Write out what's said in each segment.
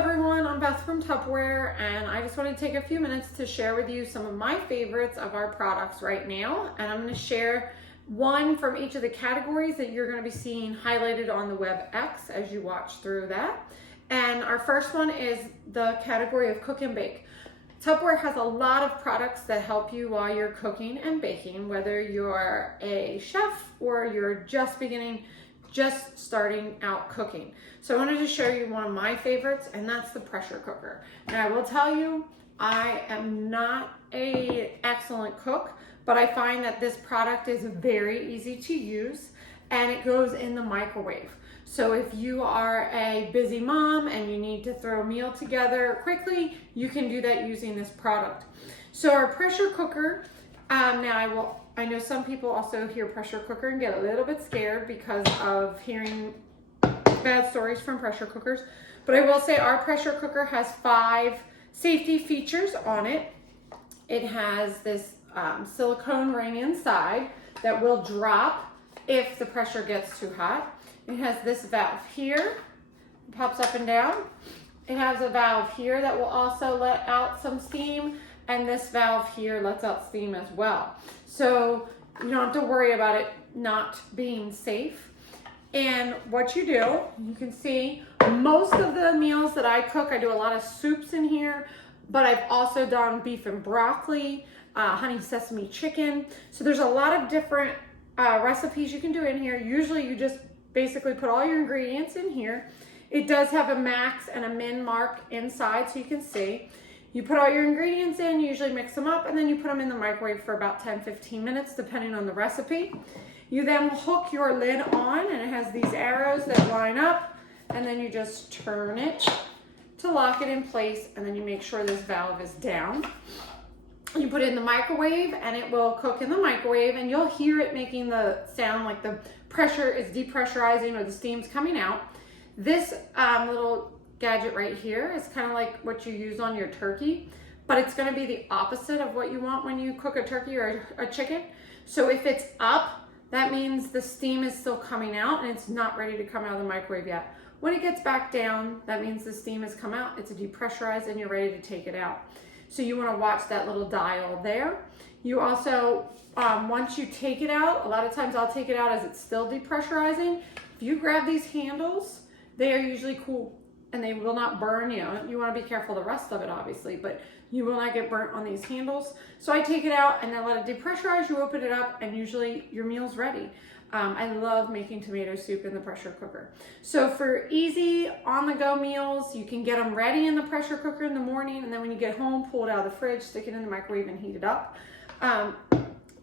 everyone, I'm Beth from Tupperware, and I just want to take a few minutes to share with you some of my favorites of our products right now. And I'm going to share one from each of the categories that you're going to be seeing highlighted on the WebEx as you watch through that. And our first one is the category of cook and bake. Tupperware has a lot of products that help you while you're cooking and baking, whether you're a chef or you're just starting out cooking. So I wanted to show you one of my favorites, and that's the pressure cooker. And I will tell you, I am not an excellent cook, but I find that this product is very easy to use, and it goes in the microwave. So if you are a busy mom and you need to throw a meal together quickly, you can do that using this product. So our pressure cooker, now I know some people also hear pressure cooker and get a little bit scared because of hearing bad stories from pressure cookers. But I will say our pressure cooker has 5 safety features on it. It has this silicone ring inside that will drop if the pressure gets too hot. It has this valve here, it pops up and down. It has a valve here that will also let out some steam, and this valve here lets out steam as well. So you don't have to worry about it not being safe. And what you do, you can see most of the meals that I cook, I do a lot of soups in here, but I've also done beef and broccoli, honey sesame chicken. So there's a lot of different recipes you can do in here. Usually you just basically put all your ingredients in here. It does have a max and a min mark inside so you can see. You put all your ingredients in, you usually mix them up, and then you put them in the microwave for about 10-15 minutes depending on the recipe. You then hook your lid on, and it has these arrows that line up, and then you just turn it to lock it in place, and then you make sure this valve is down. You put it in the microwave, and it will cook in the microwave, and you'll hear it making the sound like the pressure is depressurizing or the steam's coming out. This little gadget right here is kind of like what you use on your turkey, but it's going to be the opposite of what you want when you cook a turkey or a chicken. So if it's up, that means the steam is still coming out and it's not ready to come out of the microwave yet. When it gets back down, that means the steam has come out, it's depressurized, and you're ready to take it out. So you want to watch that little dial there. You also, once you take it out, a lot of times I'll take it out as it's still depressurizing. If you grab these handles, they are usually cool and they will not burn you. You want to be careful the rest of it, obviously, but you will not get burnt on these handles. So I take it out and then let it depressurize. You open it up and usually your meal's ready. I love making tomato soup in the pressure cooker. So for easy on-the-go meals, you can get them ready in the pressure cooker in the morning, and then when you get home, pull it out of the fridge, stick it in the microwave, and heat it up.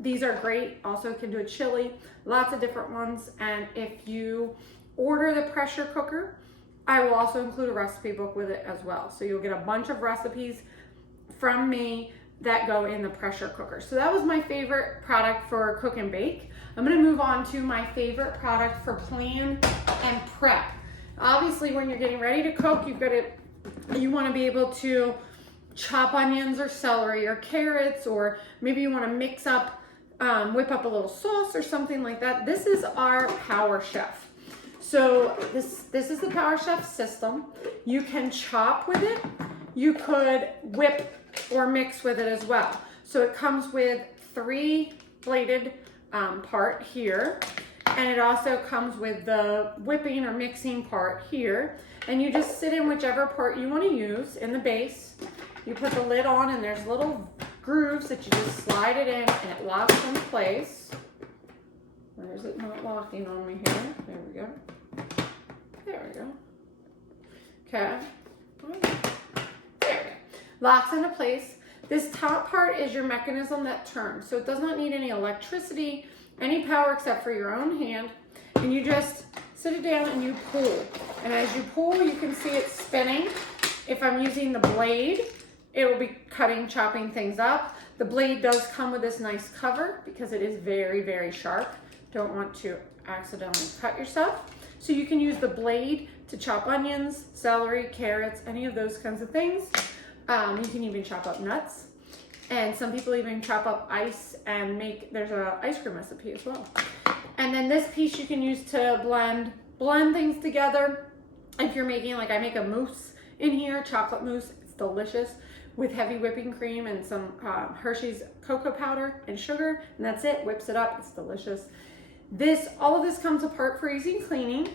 These are great. Also can do a chili, lots of different ones. And if you order the pressure cooker, I will also include a recipe book with it as well. So you'll get a bunch of recipes from me that go in the pressure cooker. So that was my favorite product for cook and bake. I'm gonna move on to my favorite product for plan and prep. Obviously, when you're getting ready to cook, you wanna be able to chop onions or celery or carrots, or maybe you wanna mix up, whip up a little sauce or something like that. This is our Power Chef. So this is the Power Chef system. You can chop with it. You could whip or mix with it as well. So it comes with 3 bladed part here, and it also comes with the whipping or mixing part here. And you just sit in whichever part you want to use in the base. You put the lid on, and there's little grooves that you just slide it in, and it locks in place. Where is it not locking on me here? There we go. There we go. Okay. There we go. Locks into place. This top part is your mechanism that turns. So it does not need any electricity, any power except for your own hand. And you just sit it down and you pull. And as you pull, you can see it spinning. If I'm using the blade, it will be chopping things up. The blade does come with this nice cover because it is very, very sharp. Don't want to accidentally cut yourself. So you can use the blade to chop onions, celery, carrots, any of those kinds of things. You can even chop up nuts. And some people even chop up ice and there's an ice cream recipe as well. And then this piece you can use to blend things together. If you're making, like I make a mousse in here, chocolate mousse. It's delicious with heavy whipping cream and some Hershey's cocoa powder and sugar, and that's it. Whips it up. It's delicious. All of this comes apart for easy cleaning.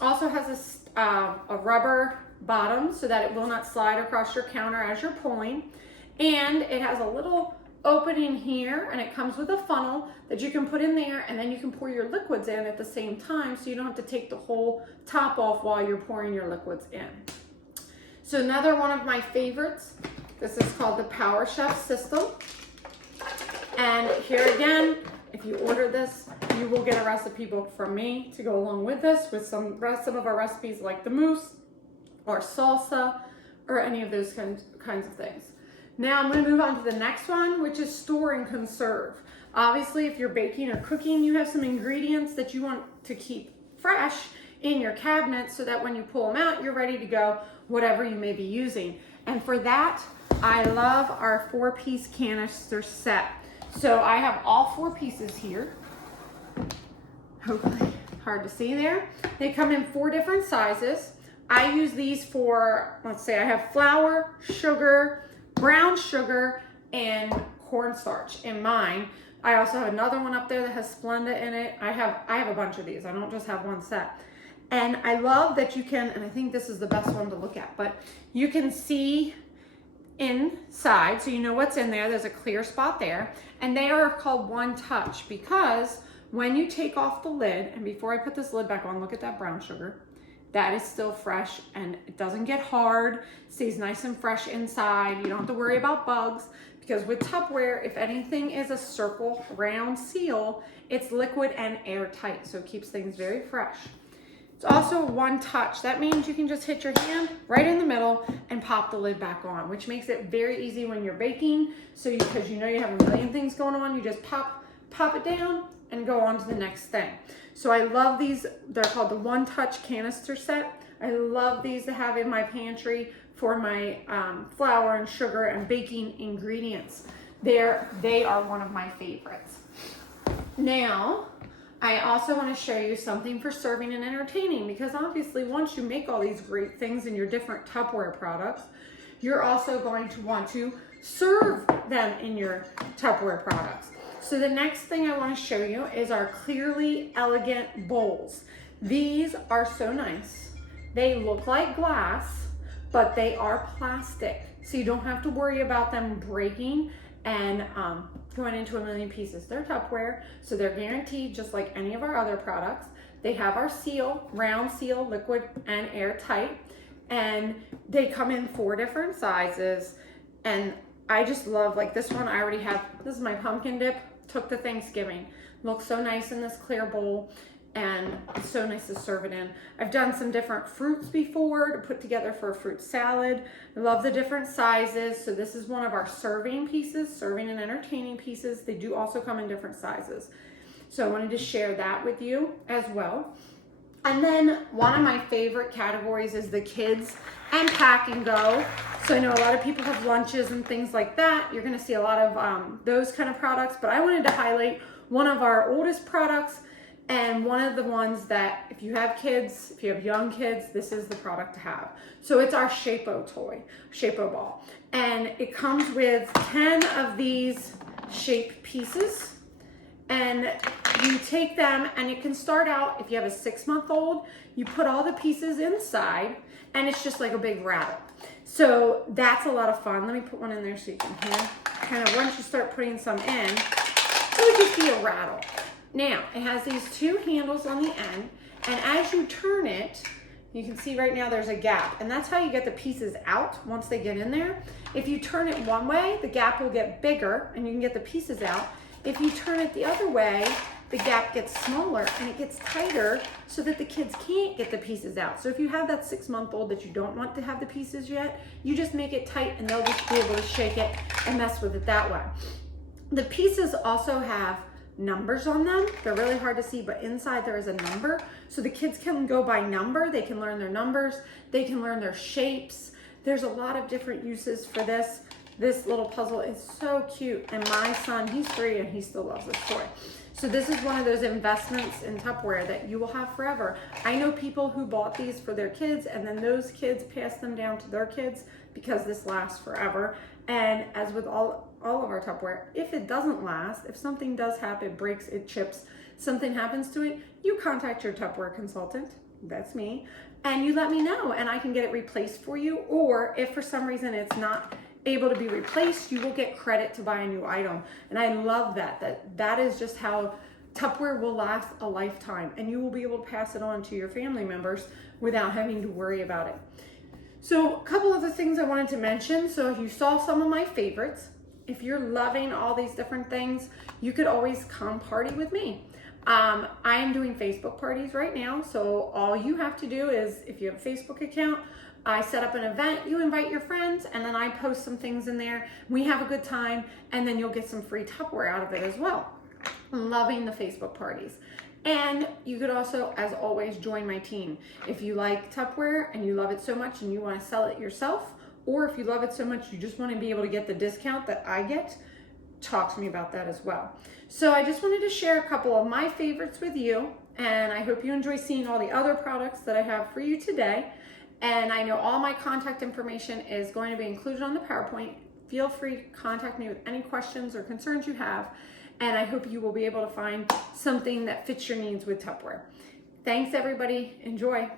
Also has a rubber bottom so that it will not slide across your counter as you're pulling, and it has a little opening here, and it comes with a funnel that you can put in there, and then you can pour your liquids in at the same time, so you don't have to take the whole top off while you're pouring your liquids in. So another one of my favorites, this is called the Power Chef system. And here again, if you order this, you will get a recipe book from me to go along with this, with some of our recipes like the mousse or salsa or any of those kinds of things. Now I'm going to move on to the next one, which is store and conserve. Obviously, if you're baking or cooking, you have some ingredients that you want to keep fresh in your cabinet so that when you pull them out, you're ready to go, whatever you may be using. And for that, I love our 4-piece canister set. So I have all 4 pieces here. Hopefully hard to see there. They come in 4 different sizes. I use these for, let's say I have flour, sugar, brown sugar, and cornstarch in mine. I also have another one up there that has Splenda in it. I have a bunch of these. I don't just have one set. And I love that you can, and I think this is the best one to look at, but you can see inside, so you know what's in there. There's a clear spot there. And they are called One Touch because when you take off the lid, and before I put this lid back on, look at that brown sugar. That is still fresh and it doesn't get hard, stays nice and fresh inside. You don't have to worry about bugs because with Tupperware, if anything is a circle round seal, it's liquid and airtight, so it keeps things very fresh. It's also One Touch. That means you can just hit your hand right in the middle and pop the lid back on, which makes it very easy when you're baking. So because you know you have a million things going on, you just pop it down and go on to the next thing. So I love these. They're called the One Touch canister set. I love these to have in my pantry for my flour and sugar and baking ingredients. They are one of my favorites. Now, I also want to show you something for serving and entertaining, because obviously once you make all these great things in your different Tupperware products, you're also going to want to serve them in your Tupperware products. So the next thing I want to show you is our Clearly Elegant bowls. These are so nice. They look like glass, but they are plastic. So you don't have to worry about them breaking and going into a million pieces. They're Tupperware, so they're guaranteed just like any of our other products. They have our seal, round seal, liquid and airtight, and they come in 4 different sizes. And I just love, like this one I already have. This is my pumpkin dip. Took to Thanksgiving. Looks so nice in this clear bowl, and it's so nice to serve it in. I've done some different fruits before to put together for a fruit salad. I love the different sizes. So this is one of our serving pieces, serving and entertaining pieces. They do also come in different sizes. So I wanted to share that with you as well. And then one of my favorite categories is the kids and pack and go. So I know a lot of people have lunches and things like that. You're gonna see a lot of those kind of products, but I wanted to highlight one of our oldest products and one of the ones that if you have kids, if you have young kids, this is the product to have. So it's our Shape-O toy, Shape-O ball. And it comes with 10 of these shape pieces. And you take them, and it can start out, if you have a 6-month-old, you put all the pieces inside, and it's just like a big rattle. So that's a lot of fun. Let me put one in there so you can hear. Kind of once you start putting some in, it would just be a rattle. Now, it has these 2 handles on the end, and as you turn it, you can see right now there's a gap, and that's how you get the pieces out once they get in there. If you turn it one way, the gap will get bigger, and you can get the pieces out. If you turn it the other way, the gap gets smaller and it gets tighter so that the kids can't get the pieces out. So if you have that 6-month-old that you don't want to have the pieces yet, you just make it tight and they'll just be able to shake it and mess with it that way. The pieces also have numbers on them. They're really hard to see, but inside there is a number. So the kids can go by number. They can learn their numbers. They can learn their shapes. There's a lot of different uses for this. This little puzzle is so cute, and my son, he's 3 and he still loves this toy. So this is one of those investments in Tupperware that you will have forever. I know people who bought these for their kids and then those kids passed them down to their kids because this lasts forever. And as with all of our Tupperware, if it doesn't last, if something does happen, it breaks, it chips, something happens to it, you contact your Tupperware consultant, that's me, and you let me know and I can get it replaced for you. Or if for some reason it's not able to be replaced, you will get credit to buy a new item. And I love that is just how Tupperware will last a lifetime, and you will be able to pass it on to your family members without having to worry about it. So a couple of the things I wanted to mention. So if you saw some of my favorites, if you're loving all these different things, you could always come party with me. I am doing Facebook parties right now. So all you have to do is, if you have a Facebook account, I set up an event, you invite your friends, and then I post some things in there. We have a good time, and then you'll get some free Tupperware out of it as well. I'm loving the Facebook parties. And you could also, as always, join my team. If you like Tupperware and you love it so much and you want to sell it yourself, or if you love it so much you just want to be able to get the discount that I get, talk to me about that as well. So I just wanted to share a couple of my favorites with you, and I hope you enjoy seeing all the other products that I have for you today. And I know all my contact information is going to be included on the PowerPoint. Feel free to contact me with any questions or concerns you have. And I hope you will be able to find something that fits your needs with Tupperware. Thanks everybody, enjoy.